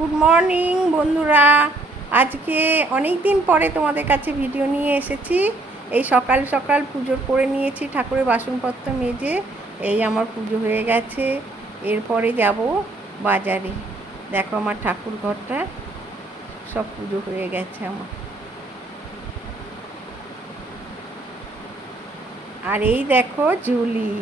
Good morning বন্ধুরা। আজকে অনেক দিন পরে তোমাদের কাছে ভিডিও নিয়ে এসেছি। এই সকাল সকাল পুজো করে নিয়েছি, ঠাকুরের বাসনপত্র মেজে। এই আমার পুজো হয়ে গেছে, এরপরে যাব বাজারে। দেখো আমার ঠাকুর ঘরটা সব পুজো হয়ে গেছে আমার। আর এই দেখো জুলি।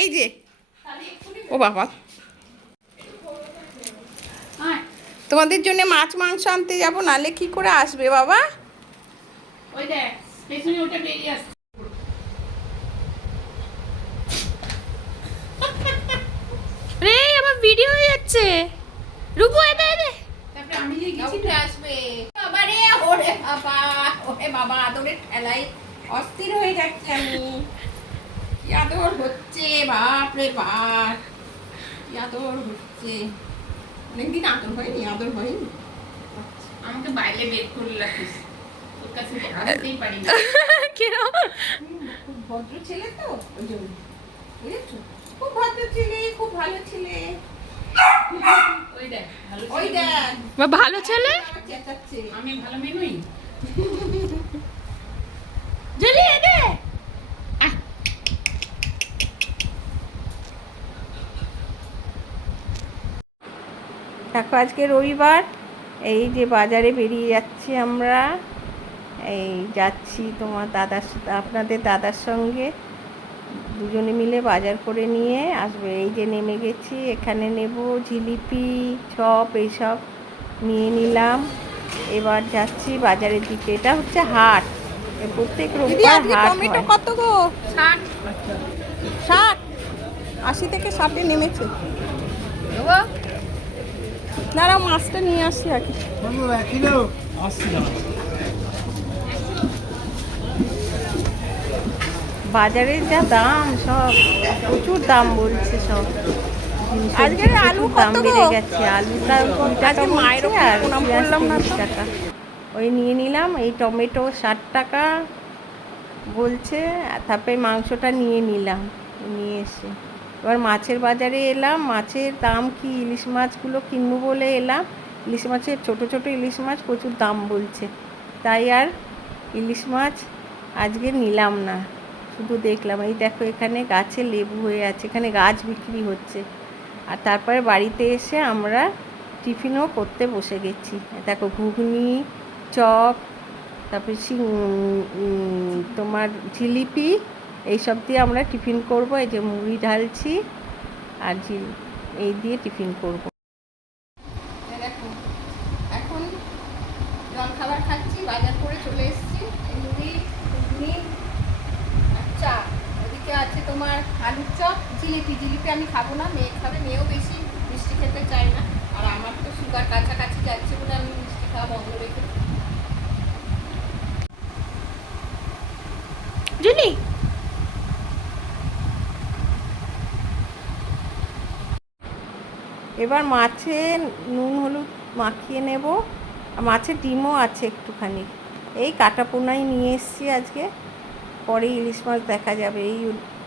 এই যে ও বাবা, তোমাদের জন্য মাছ মাংস আনতে যাবো, নালে কি করে আসবে বাবা? ওই দেখ পেছনে ওটা বেরিয়ে আসছে। রে আমার ভিডিও হয়ে যাচ্ছে। রূপু এবে এবে তারপরে আমি যে গেছি উঠে আসবে বাবা রে। ওরে বাবা, ওরে বাবা, আদরের ঠেলাই অস্থির হয়ে যাচ্ছে আমি। কি আদর হচ্ছে, বাপ রে বাপ, কি আদর হচ্ছে। অনেকদিন আদর হয়নি, আদর হয়নি। আমাকে বাইরে বের করে রাখিস, তোর কাছে আসতেই পারি না। কেন? খুব ভদ্র ছেলে তো, ওই জন্য বুঝেছো। খুব ভদ্র ছেলে, খুব ভালো ছেলে। ওই দেখ ভালো ওই ছেলে। দেখ ভালো ছেলে চেঁচাচ্ছে। আমি ভালো মেয়ে নই। জুলি এবে। দেখো আজকে রবিবার, এই যে বাজারে বেরিয়ে যাচ্ছি আমরা। এই যাচ্ছি তোমার দাদার সাথে, আপনাদের দাদার সঙ্গে দুজনে মিলে বাজার করে নিয়ে আসবে। এই যে নেমে গেছি, এখানে নেব জিলিপি, চপ এইসব নিয়ে নিলাম। এবার যাচ্ছি বাজারের দিকে। এটা হচ্ছে হাট, প্রত্যেক রবিবার হাট হয়। টমেটো কত গো? 60 60, 80 থেকে 60-এ নেমেছে। দাঁড়াও মাছটা নিয়ে আসছি আর কি। বাজারের যা দাম, সব প্রচুর দাম বলছে সব। আজকে আলু দাম বেড়ে গেছে। আলুটা 20 টাকা মায়ের আর পেঁয়াজ 30 টাকা। ওই নিয়ে নিলাম। এই টমেটো 60 টাকা বলছে। তারপরে মাংসটা নিয়ে নিলাম, নিয়ে এসে এবার মাছের বাজারে এলাম। মাছের দাম কি, ইলিশ মাছগুলো কিনবো বলে এলাম। ইলিশ মাছের ছোটো ছোটো ইলিশ মাছ প্রচুর দাম বলছে, তাই আর ইলিশ মাছ আজকে নিলাম না, শুধু দেখলাম। এই দেখো এখানে গাছে লেবু হয়ে আছে, এখানে গাছ বিক্রি হচ্ছে। আর তারপরে বাড়িতে এসে আমরা টিফিনও করতে বসে গেছি। দেখো ঘুগনি, চপ, তারপরে তোমার জিলিপি, এইসব দিয়ে আমরা টিফিন করব। এই যে মুড়ি ঢালছি আর এই দিয়ে টিফিন করব। দেখো এখন জলখাবার খাচ্ছি, বাজার করে চলে এসেছি। মুড়ি, ঘুগনি আর চা। ওদিকে আছে তোমার আলুর চপ, জিলিপি। জিলিপি আমি খাবো না, মেয়ে খাবে। মেয়েও বেশি মিষ্টি খেতে চায় না, আর আমার তো সুগার কাছাকাছি যাচ্ছে বলে আমি মিষ্টি খাওয়া বন্ধ রেখে। জুলি এবার মাছে নুন হলুদ মাখিয়ে নেব। মাছের ডিমও আছে একটুখানি। এই কাটা পোনাই নিয়ে এসেছি আজকে, পরে ইলিশ মাছ দেখা যাবে। এই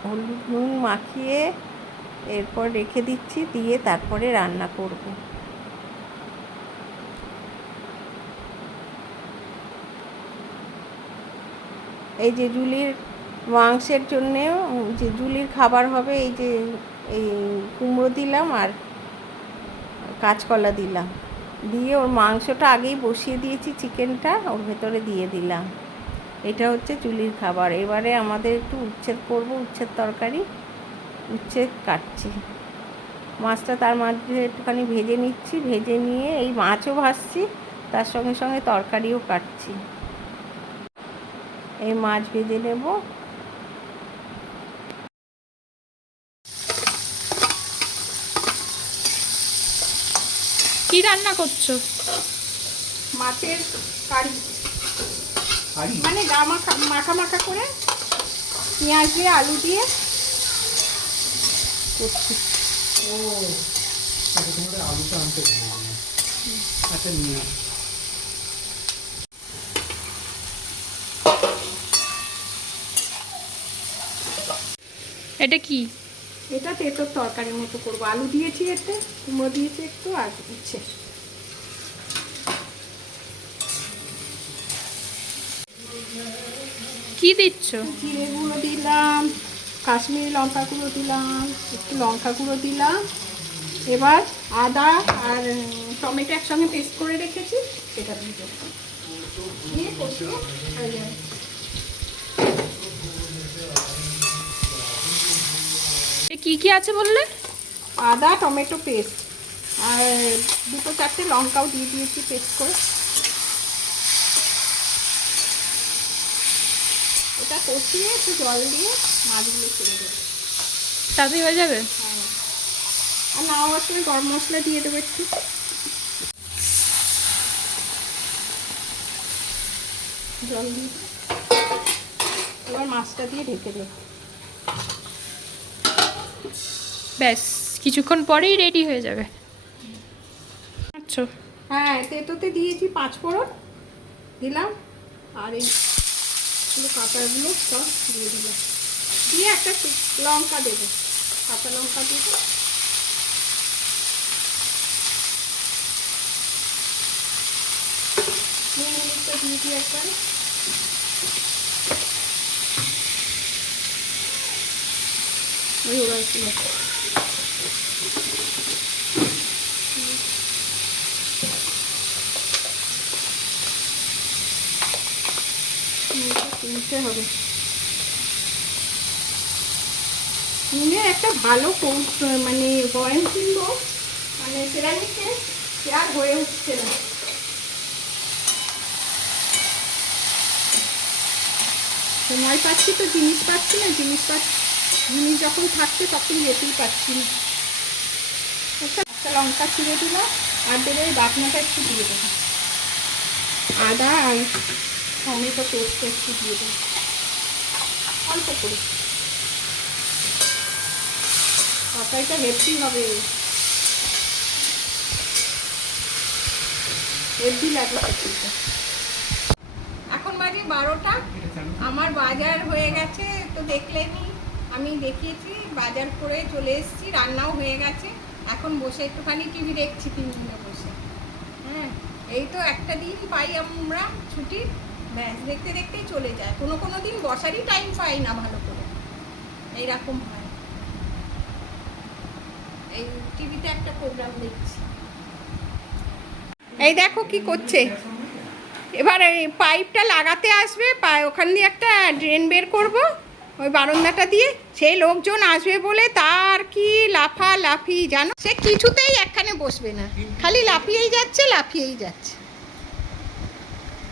হলুদ নুন মাখিয়ে এরপর রেখে দিচ্ছি, দিয়ে তারপরে রান্না করব। এই যে জুলির মাংসের জন্যে, যে জুলির খাবার হবে, এই যে এই কুমড়ো দিলাম আর কাঁচকলা দিলাম, দিয়ে ওর মাংসটা আগেই বসিয়ে দিয়েছি, চিকেনটা ওর ভেতরে দিয়ে দিলাম। এটা হচ্ছে জুলির খাবার। এবারে আমাদের একটু উচ্ছেদ করব, উচ্ছেদ তরকারি। উচ্ছেদ কাটছি, মাছটা তার মাঝে একটুখানি ভেজে নিচ্ছি। ভেজে নিয়ে এই মাছও ভাজছি, তার সঙ্গে সঙ্গে তরকারিও কাটছি। এই মাছ ভেজে নেব। কি রান্না করছো? মাছের কারি, কারি? মানে মাখা মাখা করে পেঁয়াজ দিয়ে আলু দিয়ে করছি। ও আচ্ছা, তোমাদের আলুটা আনতে ভুলে গেলাম। আচ্ছা নিয়ে আস। এটা কি? এটা তেঁতোর তরকারির মতো করবো। আলু দিয়েছি, এতে কুমড়ো দিয়েছি একটু, আর উচ্ছে। কি দিচ্ছ? জিরে গুঁড়ো দিলাম, কাশ্মীরি লঙ্কা গুঁড়ো দিলাম, একটু লঙ্কা গুঁড়ো দিলাম। এবার আদা আর টমেটো একসঙ্গে পেস্ট করে রেখেছি, সেটা দিয়ে দেবো। দিয়ে কষিয়ে হয়ে যাবে। কি কি আছে বললে? আদা টমেটো পেস্ট আর 2-4টে লঙ্কাও দিয়ে দিয়েছি পেস্ট করে। এটা কষিয়ে একটু জল দিয়ে মাছগুলো ছেড়ে দেবো। তাড়াতাড়ি হয়ে যাবে? হ্যাঁ, আর না হওয়ার সময় গরম মশলা দিয়ে দেবো একটু। জল দিয়ে এবার মাছটা দিয়ে ঢেকে দেবো। ব্যাস কিছুক্ষণ পরেই রেডি হয়ে যাবে। আচ্ছা, হ্যাঁ, তেঁতোতে দিয়েছি 5 ফোড়ন দিলাম, আর এই কাঁচাগুলো সব দিয়ে দিলাম। দিয়ে একটা লঙ্কা দেবো, কাঁচা লঙ্কা দেবো। মিনিটটা দিয়ে দিই একবারে। ওই ওরা একটু কিনতে হবে। নিয়ে একটা ভালো মানে বয়াম কিনবো, মানে সেরামিকে আর হয়ে উঠছে না। সময় পাচ্ছি তো, জিনিস পাচ্ছি না, জিনিস যখন থাকছে তখন যেতেই পাচ্ছি না। একটা লঙ্কা ছিঁড়ে দিলাম, আর দেবে ওই বাটনাটা একটু দিয়ে দেবো। আদা আর টমেটো পেস্ট একটু দিয়ে দেবো, অল্প করে। তরকারিটা হেভি হবে, হেভি লাগবে তরকারিটা। এখন বাজে 12টা, আমার বাজার হয়ে গেছে তো দেখলেনি, আমি দেখিয়েছি। বাজার করে চলে এসেছি, রান্নাও হয়ে গেছে। এখন বসে একটুখানি টিভি দেখছি 3 জনে বসে। হ্যাঁ, এই তো একটা দিন পাই আমরা ছুটি, ব্যাস দেখতে দেখতেই চলে যায়। কোনো দিন বসারই টাইম পাই না ভালো করে, এইরকম হয়। এই টিভিতে একটা প্রোগ্রাম দেখছি। এই দেখো কি করছে। এবার এই পাইপটা লাগাতে আসবে, ওখান দিয়ে একটা ড্রেন বের করব ওই বারান্দাটা দিয়ে। সেই লোকজন আসবে বলে তার কি লাফালাফি জানো, সে কিছুতেই একখানে বসবে না, খালি লাফিয়েই যাচ্ছে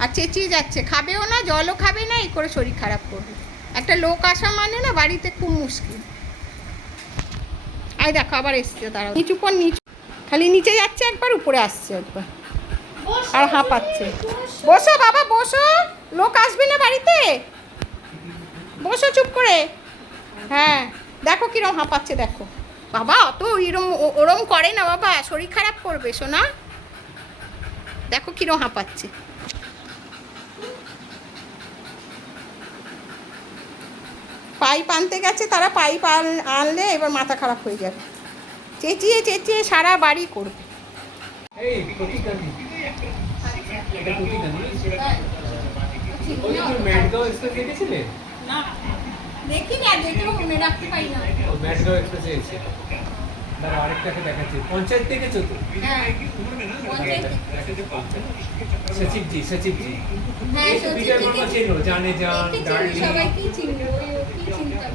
আর চেঁচিয়ে যাচ্ছে। খাবেও না, জলও খাবে না, এই করে শরীর খারাপ করবে। একটা লোক আসা মানে না বাড়িতে খুব মুশকিল। আই দেখো আবার এসছে, দাঁড়াও। নিচু, খালি নিচে যাচ্ছে একবার, উপরে আসছে একবার, আর হাঁপাচ্ছে। বসো বাবা বসো, লোক আসবে না বাড়িতে, বসো চুপ করে। হ্যাঁ, দেখো কিরম হাঁপাচ্ছে, দেখো বাবা। অত ওরম করে না বাবা, শরীর খারাপ করবে সোনা। দেখো কিরম হাঁপাচ্ছে। পাইপ আনতে গেছে তারা, পাইপ আনলে এবার মাথা খারাপ হয়ে যাবে। চেঁচিয়ে সারা বাড়ি করবে। এই প্রতিকানি, এটা প্রতিকানি। ওই যে ম্যাডগাঁও এক্সপ্রেস দেখেছিলে? না দেখি না, দেখেও মনে রাখতে পারি না। ও ম্যাডগাঁও এক্সপ্রেসে এসে তার আরেকটাকে দেখাচ্ছে। পঞ্চায়েত দেখেছো তো? হ্যাঁ, সচিবজি হ্যাঁ, এই তো বিজয় বর্মা চেনো, জানে জান, ডার্লিং, সবাইকেই চিনবে। ওই কি চিনতাম,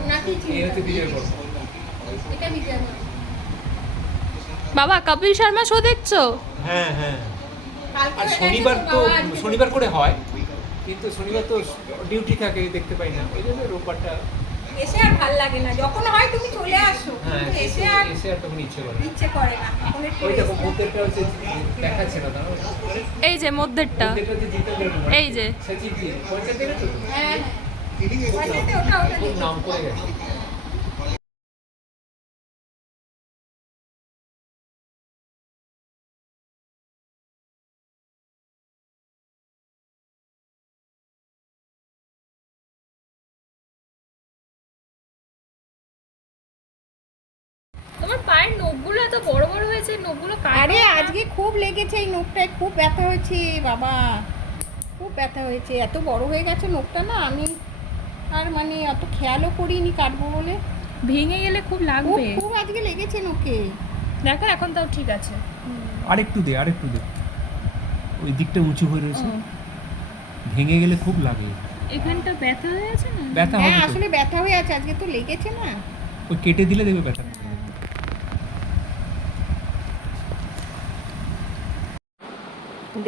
ওনাকেই এই হচ্ছে চিনতাম। বিজয় বর্মা। এটা বিজয় বর্মা। বাবা কপিল শর্মা শো দেখছো? হ্যাঁ হ্যাঁ। কালকে আর হয়ে শনিবার গেছে তো, বাবা, আজকে শনিবার করে হয়, কিন্তু শনিবার তো ডিউটি থাকে, দেখতে পাই না, ওই জন্য রোববারটা এসে আর ভাল লাগে না, যখন হয় তুমি চলে আসো, হ্যাঁ, কিন্তু এসে আর এসে আর তখন ইচ্ছে করে না। ইচ্ছে করে না। এখন একটু ওই দেখো rest মধ্যেটা হচ্ছে দেখাচ্ছে না দাঁড়াও। এই যে মধ্যেরটা, মধ্যেটা হচ্ছে জিতে গেল। এই যে সচিব কি পঞ্চায়েত দেখেছো তো? হ্যাঁ, পয়সাতে ওটা খুব নাম করে গেছে। তোমার পায়ের নখগুলো এত বড় বড় হয়েছে, নখগুলো আরে আজকে খুব লেগেছে এই নখটায়, খুব ব্যথা হয়েছে বাবা, খুব ব্যথা হয়েছে, এত বড় হয়ে গেছে নখটা না, আমি আর মানে অত খেয়ালও করিনি কাটবো বলে। ভেঙে গেলে খুব খুব লাগবে। খুব আজকে লেগেছে নখে। দেখো এখন তাও ঠিক আছে। আরেকটু দে। ওই দিকটা উঁচু হয়ে রয়েছে, ভেঙে গেলে খুব লাগে। এখানটা ব্যথা হয়ে আছে না? ব্যথা হ্যাঁ হবে তো। আসলে ব্যথা হয়ে আছে, আজকে তো লেগেছে না। ওই কেটে দিলে দেখবে ব্যথা।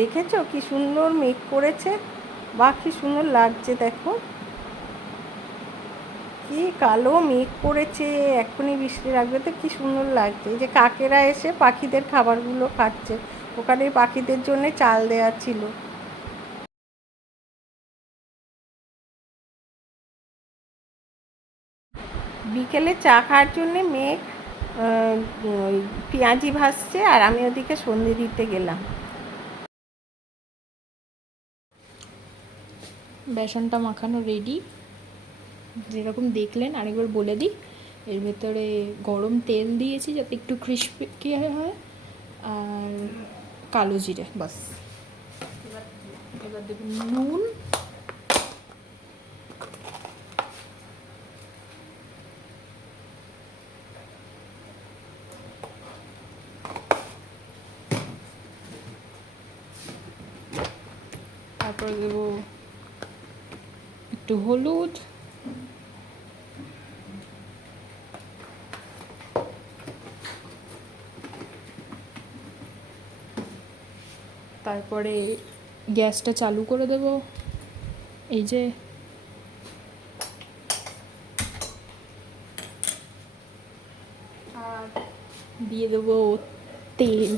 দেখেছো কি সুন্দর মেঘ করেছে, বা কি সুন্দর লাগছে দেখো, কি কালো মেঘ করেছে, এক্ষুনি বৃষ্টি লাগবে তো কি সুন্দর লাগছে। এই যে কাকেরা এসে পাখিদের খাবারগুলো খাচ্ছে, ওখানে পাখিদের জন্য চাল দেওয়া ছিল। বিকেলে চা খাওয়ার জন্যে মেঘ ওই পেঁয়াজি ভাজছে, আর আমি ওদিকে সন্ধে দিতে গেলাম। বেসনটা মাখানো রেডি, যেরকম দেখলেন আরেকবার বলে দিই। এর ভেতরে গরম তেল দিয়েছি যাতে একটু ক্রিস্পি হয়, আর কালো জিরে, বাস। এবার দেবেন নুন, তারপরে দেবো একটু হলুদ, তারপরে গ্যাসটা চালু করে দেব, এই যে আর দিয়ে দেবো তেল।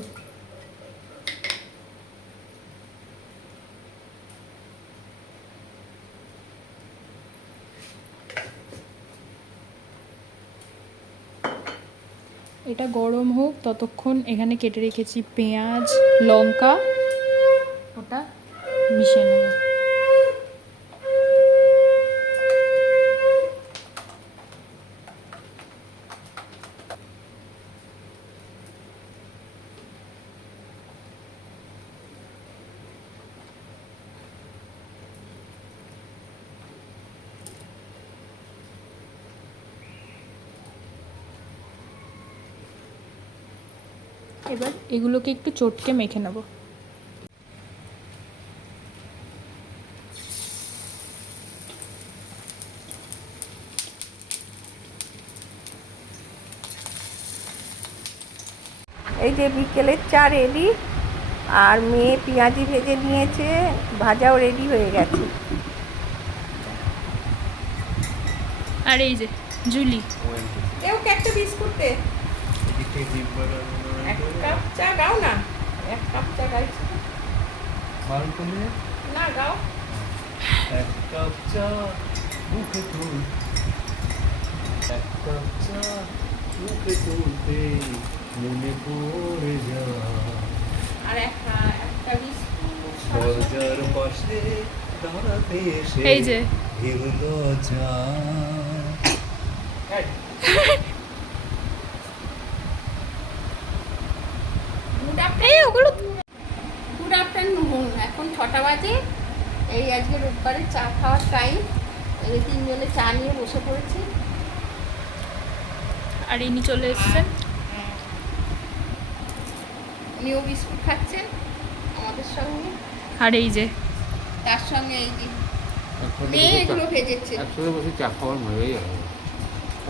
এটা গরম হোক ততক্ষণ এখানে কেটে রেখেছি পেঁয়াজ লঙ্কা, ওটা মিশিয়ে নেব। এবার এগুলোকে একটু চটকে মেখে নেব। এই যে বিকেলের চা রেডি, আর মেয়ে পেঁয়াজি ভেজে নিয়েছে, ভাজাও রেডি হয়ে গেছে। আর এই যে জুলি, কেউ একটা বিস্কুট দে, এক কাপ চা গাও না, এক কাপ চা গাইছি না, গাও। এক কাপ চা মুখে তুল, এক কাপ চা মুখে তুলতে মনে পড়ে যায়, আর একটা বিস্কুট দরজার পাশে দাঁড়াতে এসে এই যে এগুলো যা। গুড আফটারনুন, এখন 6টা বাজে। এই আজকে রোববারে চা খাওয়ার টাইম, এই তিনজনে চা নিয়ে বসে পড়েছি। আর ইনি চলে এসেছেন, উনিও বিস্কুট খাচ্ছেন আমাদের সঙ্গে, আর এই যে তার সঙ্গে এই যে মেয়ে এগুলো ভেজেছে, একসাথে বসে চা খাওয়ার মজাই আলাদা।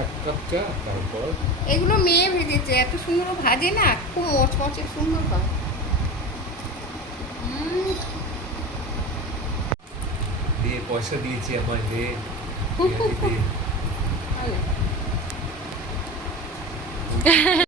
এক কাপ চা, তারপর এগুলো মেয়ে ভেজেছে, এত সুন্দর ভাজে না, খুব মচমচে সুন্দর হয়। দিয়ে পয়সা দিয়েছি আমার রে, আর না